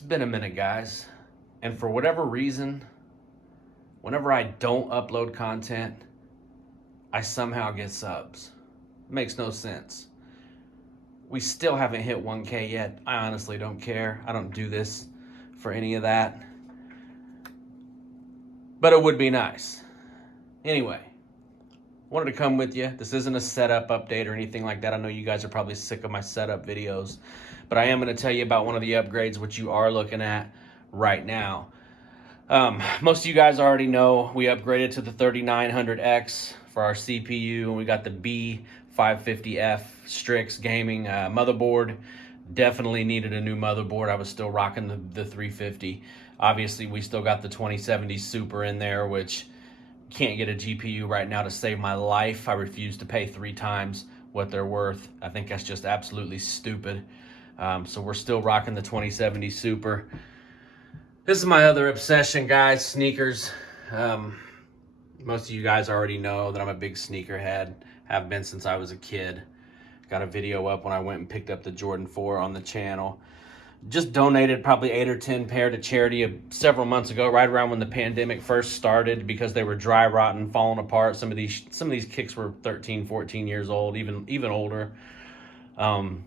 It's been a minute, guys. And for whatever reason, whenever I don't upload content, I somehow get subs. Makes no sense. We still haven't hit 1K yet. I honestly don't care. I don't do this for any of that. But it would be nice. Anyway, wanted to come with you. This isn't a setup update or anything like that. I know you guys are probably sick of my setup videos, but I am going to tell you about one of the upgrades which you are looking at right now. Most of you guys already know we upgraded to the 3900X for our CPU, and we got the B550F Strix gaming motherboard. Definitely needed a new motherboard. I was still rocking the 350. Obviously, we still got the 2070 Super in there, which can't get a GPU right now to save my life. I refuse to pay 3 times what they're worth. I think that's just absolutely stupid. So we're still rocking the 2070 Super. This is my other obsession, guys, sneakers. Most of you guys already know that I'm a big sneakerhead. Have been since I was a kid. Got a video up when I went and picked up the Jordan 4 on the channel. Just donated probably 8 or 10 pair to charity several months ago, right around when the pandemic first started, because they were dry rotting, falling apart. Some of these kicks were 13, 14 years old, even older. And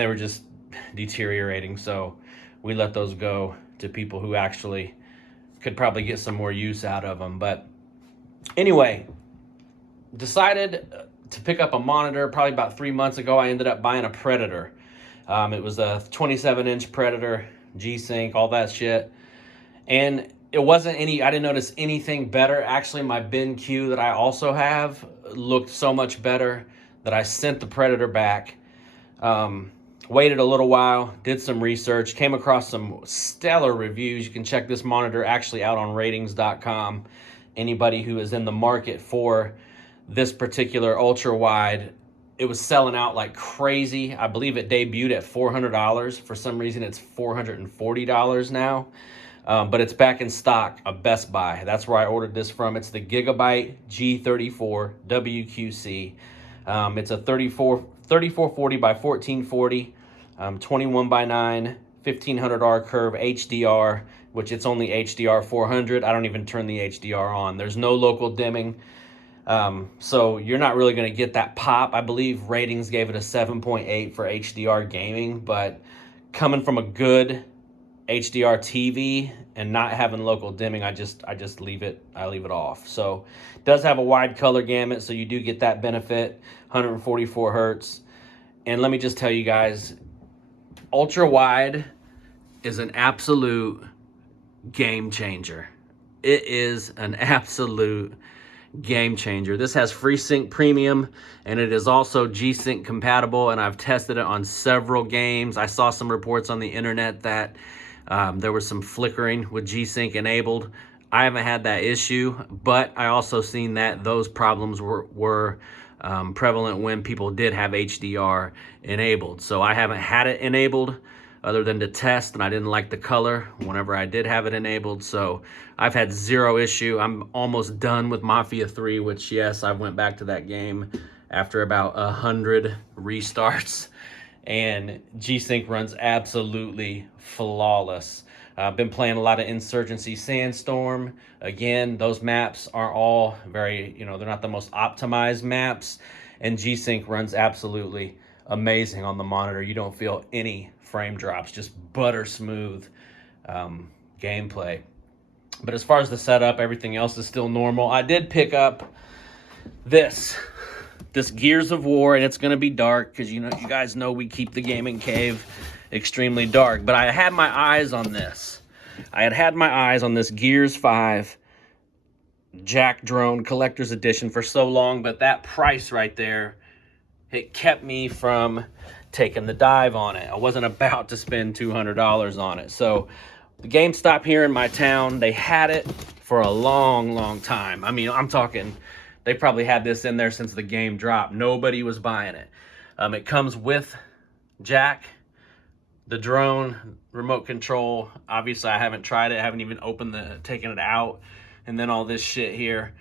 they were just deteriorating. So we let those go to people who actually could probably get some more use out of them. But anyway, decided to pick up a monitor probably about 3 months ago. I ended up buying a Predator. It was a 27-inch Predator, G-Sync, all that shit. And it wasn't I didn't notice anything better. Actually, my BenQ that I also have looked so much better that I sent the Predator back. Waited a little while, did some research, came across some stellar reviews. You can check this monitor actually out on ratings.com. Anybody who is in the market for this particular ultra-wide, it was selling out like crazy. I believe it debuted at $400. For some reason, it's $440 now. But it's back in stock of Best Buy. That's where I ordered this from. It's the Gigabyte G34WQC. It's a 3440 by 1440, 21 by 9, 1500R curve HDR, which it's only HDR 400. I don't even turn the HDR on. There's no local dimming. So you're not really going to get that pop. I believe ratings gave it a 7.8 for HDR gaming, but coming from a good HDR TV and not having local dimming, I just leave it off. So it does have a wide color gamut, so you do get that benefit, 144 hertz. And let me just tell you guys, ultra wide is an absolute game changer. It is an absolute game changer. This has FreeSync Premium, and it is also G-Sync compatible, and I've tested it on several games. I saw some reports on the internet that there was some flickering with G-Sync enabled. I haven't had that issue, but I also seen that those problems were prevalent when people did have HDR enabled. So I haven't had it enabled other than to test, and I didn't like the color whenever I did have it enabled. So I've had zero issue. I'm almost done with Mafia 3, which, yes, I went back to that game after about 100 restarts, and G-Sync runs absolutely flawless. I've been playing a lot of Insurgency Sandstorm. Again, those maps are all very, they're not the most optimized maps, and G-Sync runs absolutely amazing on the monitor. You don't feel any frame drops, just butter smooth gameplay. But as far as the setup, everything else is still normal. I did pick up this Gears of War, and it's going to be dark because you guys know we keep the gaming cave extremely dark. But I had my eyes on this. I had my eyes on this Gears 5 Jack Drone Collector's Edition for so long, but that price right there, it kept me from taking the dive on it. I wasn't about to spend $200 on it. So the GameStop here in my town, they had it for a long, long time. I mean, I'm talking, they probably had this in there since the game dropped. Nobody was buying it. It comes with jack, the drone, remote control. Obviously, I haven't tried it. I haven't even taken it out, and then all this shit here.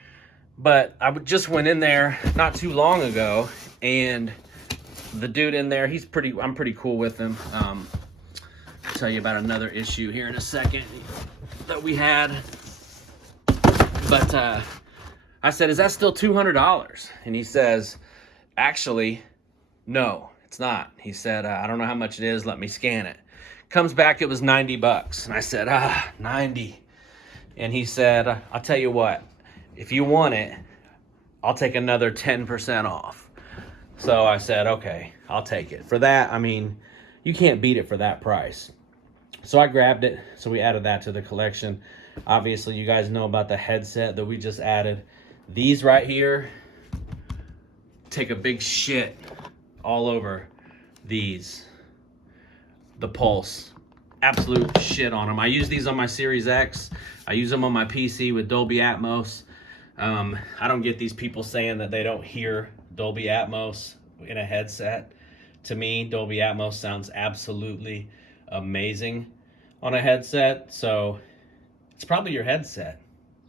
But I just went in there not too long ago, and the dude in there, I'm pretty cool with him. tell you about another issue here in a second that we had. But I said, is that still $200? And he says, actually, no, it's not. He said, I don't know how much it is. Let me scan it. Comes back, it was $90. And I said, 90. And he said, I'll tell you what, if you want it, I'll take another 10% off. So I said, okay, I'll take it. For that, I mean, you can't beat it for that price. So I grabbed it. So we added that to the collection. Obviously, you guys know about the headset that we just added. These right here take a big shit all over these. The Pulse. Absolute shit on them. I use these on my Series X. I use them on my PC with Dolby Atmos. I don't get these people saying that they don't hear Dolby Atmos in a headset. To me, Dolby Atmos sounds absolutely amazing on a headset. So it's probably your headset.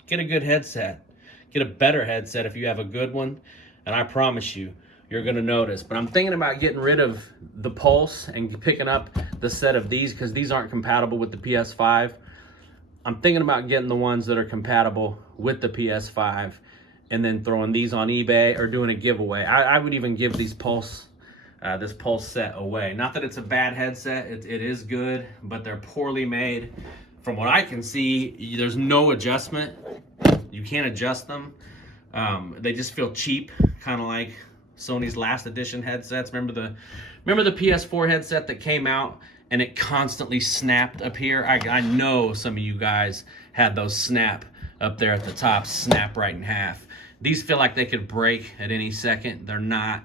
Get a good headset. Get a better headset if you have a good one. And I promise you, you're going to notice. But I'm thinking about getting rid of the Pulse and picking up the set of these because these aren't compatible with the PS5. I'm thinking about getting the ones that are compatible with the PS5 and then throwing these on eBay or doing a giveaway. I would even give these Pulse, this Pulse set away. Not that it's a bad headset. It is good, but they're poorly made. From what I can see, there's no adjustment. You can't adjust them. They just feel cheap, kind of like Sony's last edition headsets. Remember the PS4 headset that came out and it constantly snapped up here? I know some of you guys had those snap up there at the top, snap right in half. These feel like they could break at any second. They're not,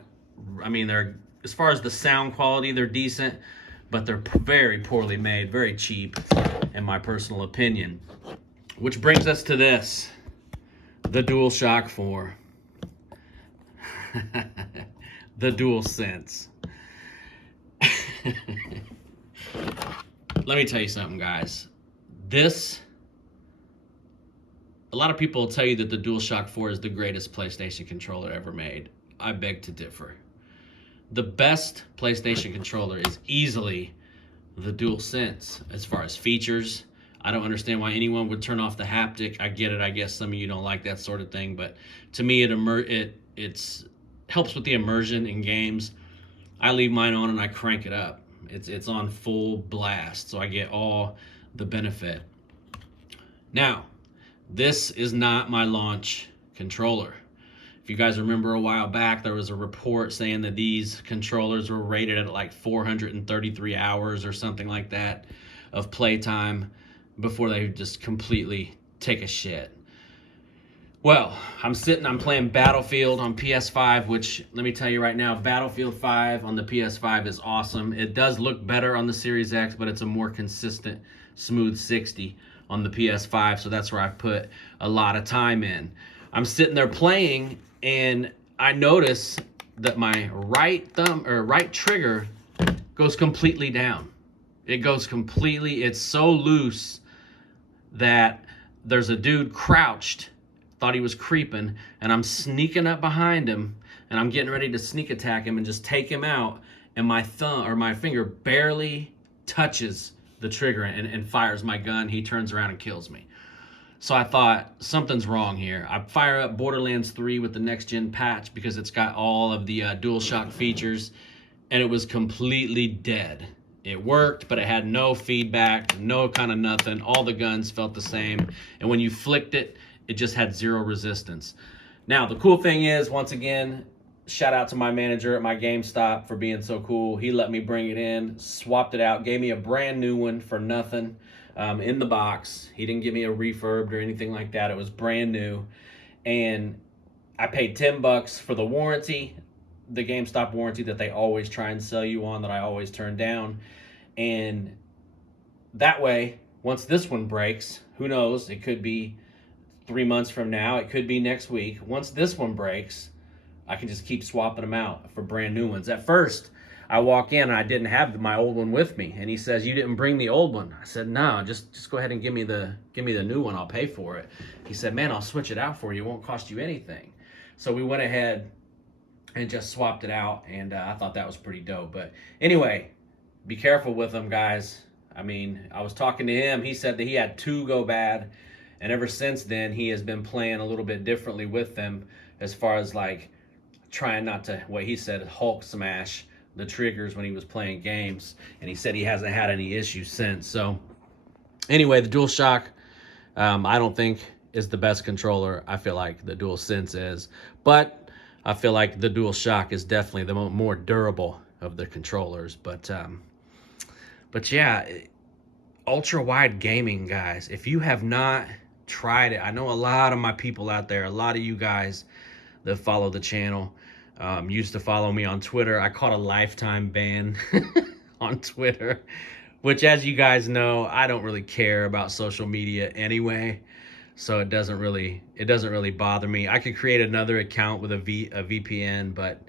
I mean, they're, as far as the sound quality, they're decent, but they're very poorly made, very cheap, in my personal opinion. Which brings us to this, the DualShock 4. The DualSense. Let me tell you something, guys. A lot of people will tell you that the DualShock 4 is the greatest PlayStation controller ever made. I beg to differ. The best PlayStation controller is easily the DualSense as far as features. I don't understand why anyone would turn off the haptic. I get it. I guess some of you don't like that sort of thing, but to me, it helps with the immersion in games. I leave mine on and I crank it up. It's on full blast, so I get all the benefit. Now, this is not my launch controller. If you guys remember a while back, there was a report saying that these controllers were rated at like 433 hours or something like that of playtime before they just completely take a shit. Well, I'm playing Battlefield on PS5, which, let me tell you right now, Battlefield 5 on the PS5 is awesome. It does look better on the Series X, but it's a more consistent, smooth 60 on the PS5, so that's where I put a lot of time in. I'm sitting there playing, and I notice that my right trigger goes completely down. It goes completely, it's so loose that there's a dude crouched, thought he was creeping, and I'm sneaking up behind him, and I'm getting ready to sneak attack him and just take him out, and my thumb or my finger barely touches the trigger and fires my gun. He turns around and kills me. So I thought, something's wrong here. I fire up Borderlands 3 with the next gen patch because it's got all of the DualShock features, and it was completely dead. It worked, but it had no feedback, no kind of nothing. All the guns felt the same, and when you flicked it, it just had zero resistance. Now, the cool thing is, once again, shout out to my manager at my GameStop for being so cool. He let me bring it in, swapped it out, gave me a brand new one for nothing in the box. He didn't give me a refurbed or anything like that. It was brand new. And I paid $10 for the warranty, the GameStop warranty that they always try and sell you on, that I always turn down. And that way, once this one breaks, who knows, it could be 3 months from now, it could be next week. Once this one breaks, I can just keep swapping them out for brand new ones. At first, I walk in and I didn't have my old one with me, and he says, "You didn't bring the old one." I said, "No, just go ahead and give me the new one. I'll pay for it." He said, "Man, I'll switch it out for you. It won't cost you anything." So we went ahead and just swapped it out, and I thought that was pretty dope. But anyway, be careful with them, guys. I mean, I was talking to him. He said that he had 2 go bad, and ever since then, he has been playing a little bit differently with them, as far as like trying not to, what he said, Hulk smash the triggers when he was playing games. And he said he hasn't had any issues since. So anyway, the DualShock, I don't think is the best controller. I feel like the DualSense is, but I feel like the DualShock is definitely the more durable of the controllers. But yeah, ultra wide gaming, guys. If you have not tried it, I know a lot of my people out there, a lot of you guys that follow the channel, used to follow me on Twitter. I caught a lifetime ban on Twitter, which, as you guys know, I don't really care about social media anyway, so it doesn't really bother me. I could create another account with a VPN, but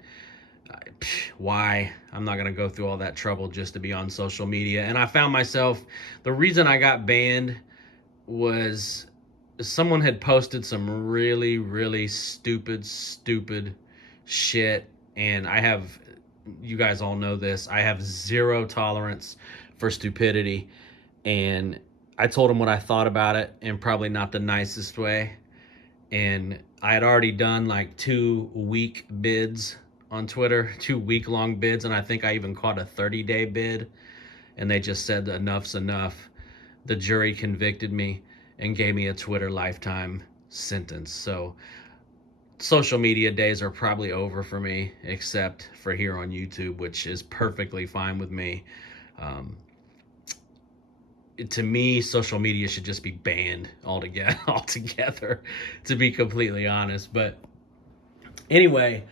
why? I'm not gonna go through all that trouble just to be on social media. And I found myself, the reason I got banned was someone had posted some really stupid shit, and you guys all know this, I have zero tolerance for stupidity, and I told him what I thought about it in probably not the nicest way. And I had already done like 2 week bids on Twitter, 2 week-long bids, and I think I even caught a 30-day bid, and they just said enough's enough. The jury convicted me and gave me a Twitter lifetime sentence. So social media days are probably over for me, except for here on YouTube, which is perfectly fine with me. To me, social media should just be banned altogether, to be completely honest. But anyway,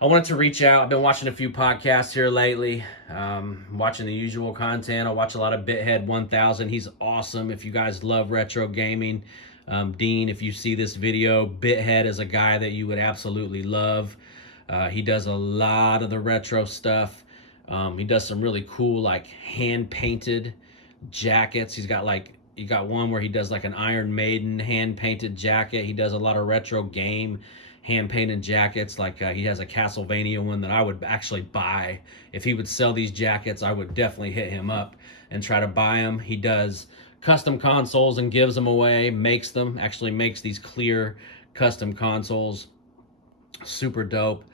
I wanted to reach out. I've been watching a few podcasts here lately, watching the usual content. I watch a lot of Bithead 1000. He's awesome. If you guys love retro gaming, Dean, if you see this video, Bithead is a guy that you would absolutely love. He does a lot of the retro stuff. He does some really cool, like, hand-painted jackets. He got one where he does like an Iron Maiden hand-painted jacket. He does a lot of retro game hand-painted jackets. Like he has a Castlevania one that I would actually buy. If he would sell these jackets, I would definitely hit him up and try to buy them. He does custom consoles and gives them away, makes these clear custom consoles. Super dope.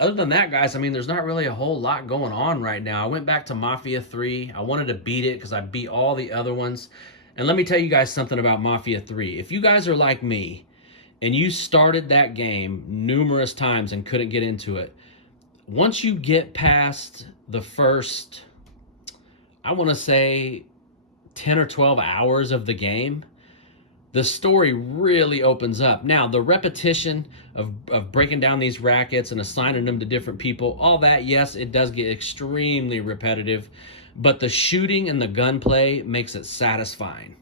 Other than that, guys, I mean, there's not really a whole lot going on right now. I went back to Mafia 3. I wanted to beat it because I beat all the other ones. And let me tell you guys something about Mafia 3. If you guys are like me and you started that game numerous times and couldn't get into it, once you get past the first, I want to say 10 or 12 hours of the game, the story really opens up. Now, the repetition of breaking down these rackets and assigning them to different people, all that, yes, it does get extremely repetitive, but the shooting and the gunplay makes it satisfying.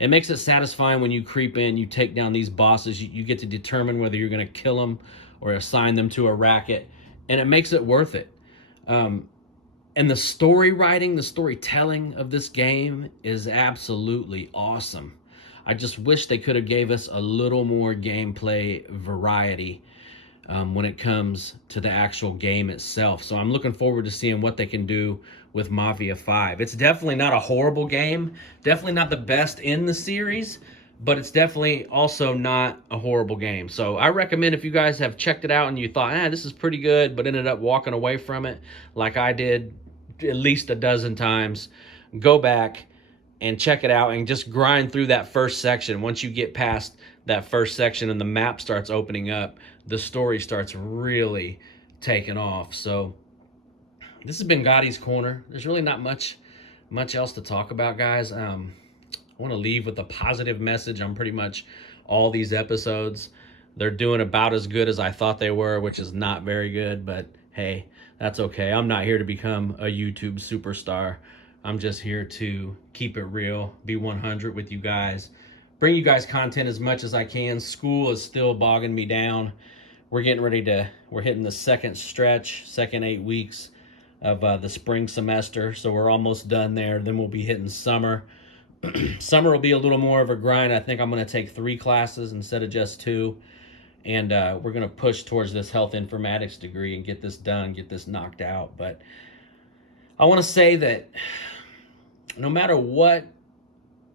It makes it satisfying when you creep in, you take down these bosses, you get to determine whether you're going to kill them or assign them to a racket, and it makes it worth it. And the story writing, the storytelling of this game is absolutely awesome. I just wish they could have gave us a little more gameplay variety when it comes to the actual game itself. So I'm looking forward to seeing what they can do with Mafia 5. It's definitely not a horrible game, definitely not the best in the series, but it's definitely also not a horrible game. So I recommend, if you guys have checked it out and you thought, this is pretty good, but ended up walking away from it like I did at least a dozen times, go back and check it out and just grind through that first section. Once you get past that first section and the map starts opening up, the story starts really taking off. So this has been Gotti's Corner. There's really not much else to talk about, guys. I want to leave with a positive message on pretty much all these episodes. They're doing about as good as I thought they were, which is not very good, but hey, that's okay. I'm not here to become a YouTube superstar. I'm just here to keep it real, be 100 with you guys, bring you guys content as much as I can. School is still bogging me down. We're hitting the second 8 weeks of the spring semester, so we're almost done there. Then we'll be hitting summer. Summer will be a little more of a grind. I think I'm going to take 3 classes instead of just 2, and we're going to push towards this health informatics degree and get this done, get this knocked out. But I want to say that no matter what,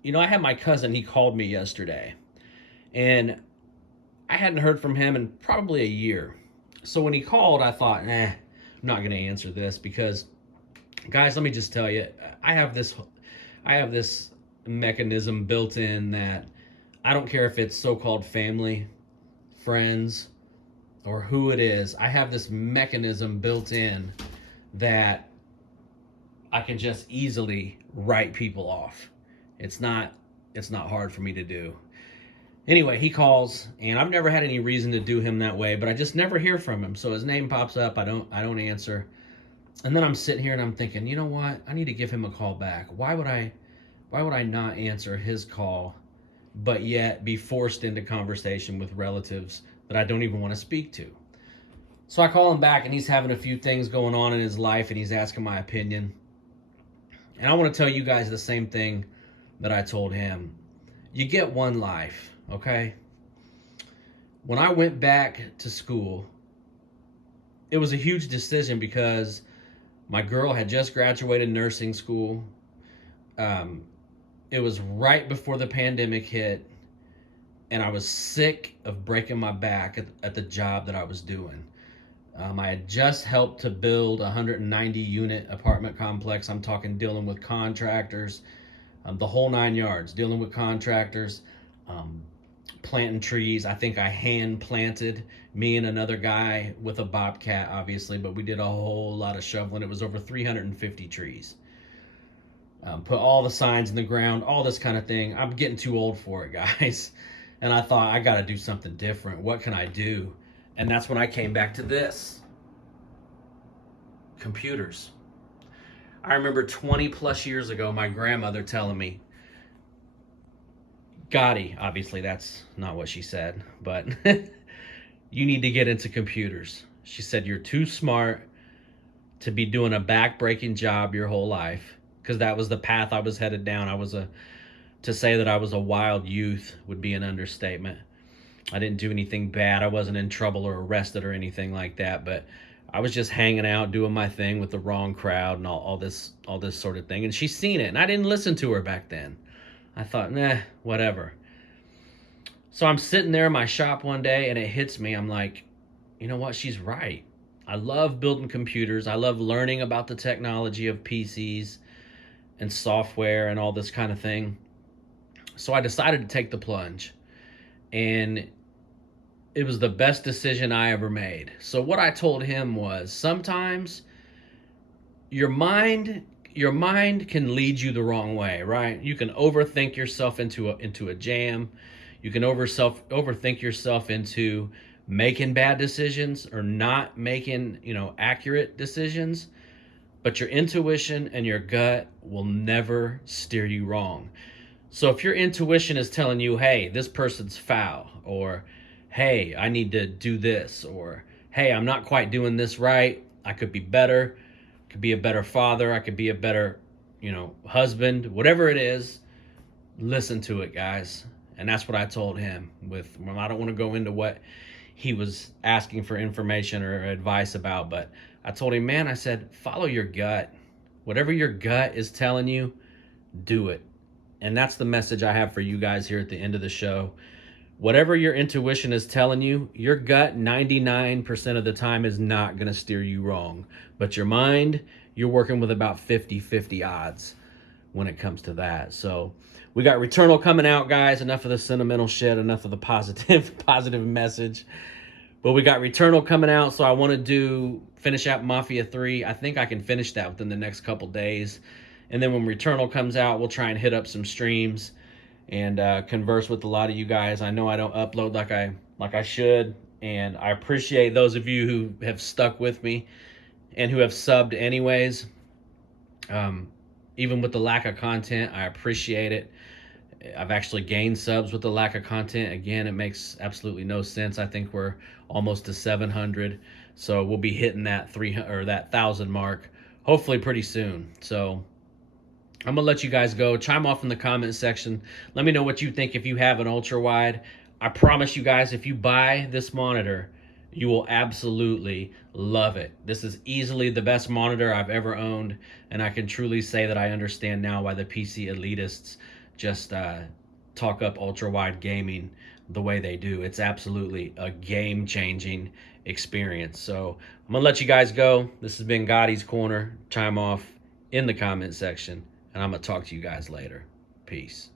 I had my cousin, he called me yesterday, and I hadn't heard from him in probably a year. So when he called, I thought, I'm not going to answer this because, guys, let me just tell you, I have this mechanism built in that I don't care if it's so-called family, friends, or who it is. I have this mechanism built in that I can just easily write people off. It's not hard for me to do. Anyway, he calls, and I've never had any reason to do him that way, but I just never hear from him. So his name pops up, I don't answer. And then I'm sitting here and I'm thinking, you know what? I need to give him a call back. Why would I not answer his call, but yet be forced into conversation with relatives that I don't even want to speak to? So I call him back, and he's having a few things going on in his life, and he's asking my opinion. And I want to tell you guys the same thing that I told him. You get one life. Okay? When I went back to school, it was a huge decision because my girl had just graduated nursing school. It was right before the pandemic hit, and I was sick of breaking my back at the job that I was doing. I had just helped to build a 190-unit apartment complex. I'm talking dealing with contractors, the whole 9 yards, dealing with contractors, planting trees. I think I hand planted, me and another guy with a bobcat, obviously, but we did a whole lot of shoveling. It was over 350 trees. Put all the signs in the ground, all this kind of thing. I'm getting too old for it, guys. And I thought, I got to do something different. What can I do? And that's when I came back to this. Computers. I remember 20 plus years ago, my grandmother telling me, Gotti, obviously that's not what she said, but you need to get into computers. She said, you're too smart to be doing a back-breaking job your whole life, because that was the path I was headed down. To say that I was a wild youth would be an understatement. I didn't do anything bad. I wasn't in trouble or arrested or anything like that, but I was just hanging out, doing my thing with the wrong crowd and all this sort of thing. And she's seen it, and I didn't listen to her back then. I thought, whatever. So I'm sitting there in my shop one day, and it hits me. I'm like, you know what? She's right. I love building computers. I love learning about the technology of PCs and software and all this kind of thing. So I decided to take the plunge. And it was the best decision I ever made. So what I told him was, sometimes your mind can lead you the wrong way, right? You can overthink yourself into a jam. You can overthink yourself into making bad decisions or not making, accurate decisions. But your intuition and your gut will never steer you wrong. So if your intuition is telling you, hey, this person's foul, or hey, I need to do this, or hey, I'm not quite doing this right, I could be better, could be a better father, I could be a better, husband, whatever it is, listen to it, guys. And that's what I told him. I don't want to go into what he was asking for information or advice about, but I told him, man, I said, follow your gut. Whatever your gut is telling you, do it. And that's the message I have for you guys here at the end of the show. Whatever your intuition is telling you, your gut 99% of the time is not going to steer you wrong. But your mind, you're working with about 50-50 odds when it comes to that. So we got Returnal coming out, guys. Enough of the sentimental shit, enough of the positive message. But we got Returnal coming out, so I want to finish out Mafia 3. I think I can finish that within the next couple days. And then when Returnal comes out, we'll try and hit up some streams and converse with a lot of you guys. I know I don't upload like I should, and I appreciate those of you who have stuck with me and who have subbed anyways. Even with the lack of content, I appreciate it. I've actually gained subs with the lack of content. Again, it makes absolutely no sense. I think we're almost to 700, so we'll be hitting that 300 or that 1,000 mark hopefully pretty soon. So I'm gonna let you guys go. Chime off in the comment section. Let me know what you think if you have an ultra wide. I promise you guys, if you buy this monitor, You will absolutely love it. This is easily the best monitor I've ever owned, and I can truly say that I understand now why the PC elitists just talk up ultra-wide gaming the way they do. It's absolutely a game-changing experience. So I'm gonna let you guys go. This has been Gotti's Corner. Time off in the comment section, and I'm gonna talk to you guys later. Peace.